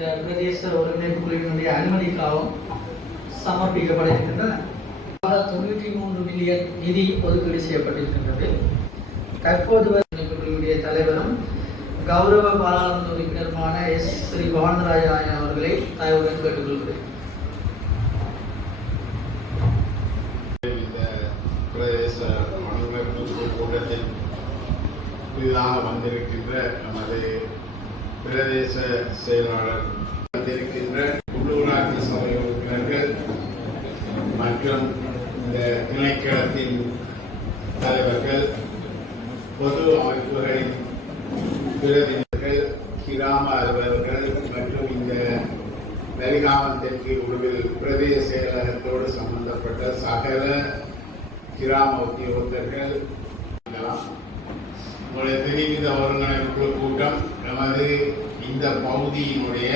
பிரதேச ஒருங்கிணைப்பு குழுவினுடைய அனுமதிக்காகவும் சமர்ப்பிக்கப்பட இருக்கின்றன. 93 மில்லியன் நிதி ஒதுக்கீடு செய்யப்பட்டிருக்கின்றது. தற்போது குழுவுடைய தலைவரும் கௌரவ பாராளுமன்ற உறுப்பினருமான ஸ்ரீ பவானந்தராஜ அவர்களை தயவுடன் கேட்டுக்கொள்கிறேன். பிரதேச கூட்டத்தில் புதிதாக வந்திருக்கின்ற நமது பிரதேச செயலாளர், வந்திருக்கின்ற உள்ளூராட்சி சபை உறுப்பினர்கள் மற்றும் இந்த திணைக்களத்தின் தலைவர்கள், பொது அமைப்புகளின் பிரதிநிதிகள், கிராம அலுவலர்கள் மற்றும் இந்த வலிகாமம் தெற்கு உருவில் பிரதேச செயலகத்தோடு சம்பந்தப்பட்ட சகல கிராம உத்தியோகத்தர்கள், உங்களுடைய தெரிவித்த ஒருங்கிணைப்பு கூட்டம் நமது இந்த பகுதியினுடைய